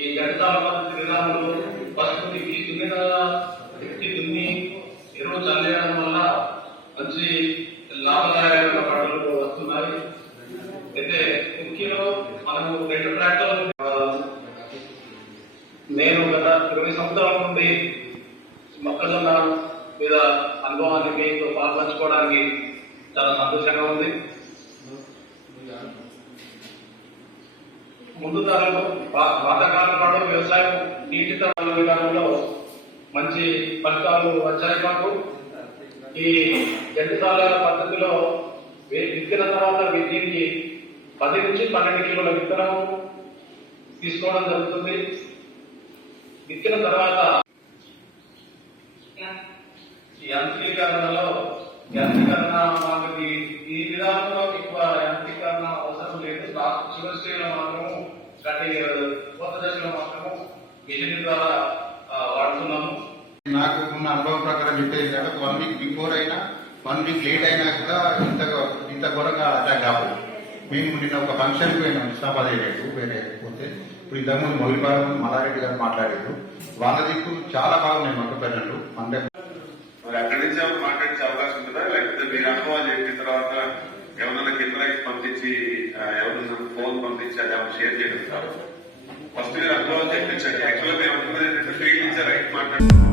ఈ గణితాల పద్ధతి విధానంలో ప్రస్తుతికి మీద వ్యక్తి దున్ని ఎరువు చల్లేయడం వల్ల మంచి లాభదాయకమైన పంటలు వస్తున్నాయి. అయితే ముఖ్యంలో మనము రెండు ట్రాక్టర్లు నేను గత ఇరవై సంవత్సరాల నుండి మొక్కజొన్న మీద అనుభవాన్ని మీతో పాల్పంచుకోవడానికి చాలా సంతోషంగా ఉంది. ముందు తరంలో పాతకాలం పాటు వ్యవసాయం నీటి తరాల విధానంలో మంచి ఫలితాలు వచ్చాయి మాకు. ఈ జంతుసాల పద్ధతిలో విత్తిన తర్వాత దీనికి పది నుంచి పన్నెండు కిలోల విత్తనం తీసుకోవడం జరుగుతుంది. విత్తిన తర్వాత యాంత్రీకరణలో యాంత్రీకరణ మాకు ఈ విధానంలో ఎక్కువ యాంత్రీకరణ అవసరం లేదు. చివరి స్టేజ్లో గట్టి కొత్త దశలో మాత్రము మిషన్ ద్వారా ఆ, వాడుతున్నాము. నాకు ఉన్న అనుభవం ప్రకారం చెప్పేది కదా. వన్ వీక్ బిఫోర్ అయినా వన్ వీక్ లేట్ అయినా కూడా ఇంత ఇంత ఘోరంగా అటాక్ కావు మేము నిన్న ఒక ఫంక్షన్ పోయినాం నిజామాబాద్ ఏరియాకు వేరే పోతే. ఇప్పుడు ఇంతకుముందు మొదలుపాలెం మల్లారెడ్డి గారు మాట్లాడారు. వాళ్ళ దిక్కు చాలా బాగున్నాయి మొక్కపెట్టలు అంటే మరి అక్కడి నుంచి ఏమైనా మాట్లాడించే అవకాశం ఉంటుందా? లేకపోతే మీరు అనుభవాలు చెప్పిన తర్వాత ఎవరైనా కిందకి పంపించి ఫోన్ పంపించాలి ఆమె షేర్ చేయడం ఫస్ట్ మీరు అనుభవాలు చెప్పించండి యాక్చువల్గా మేము అనుకున్నది ఏంటంటే ఫీల్డ్ నుంచి రైట్ మాట్లాడి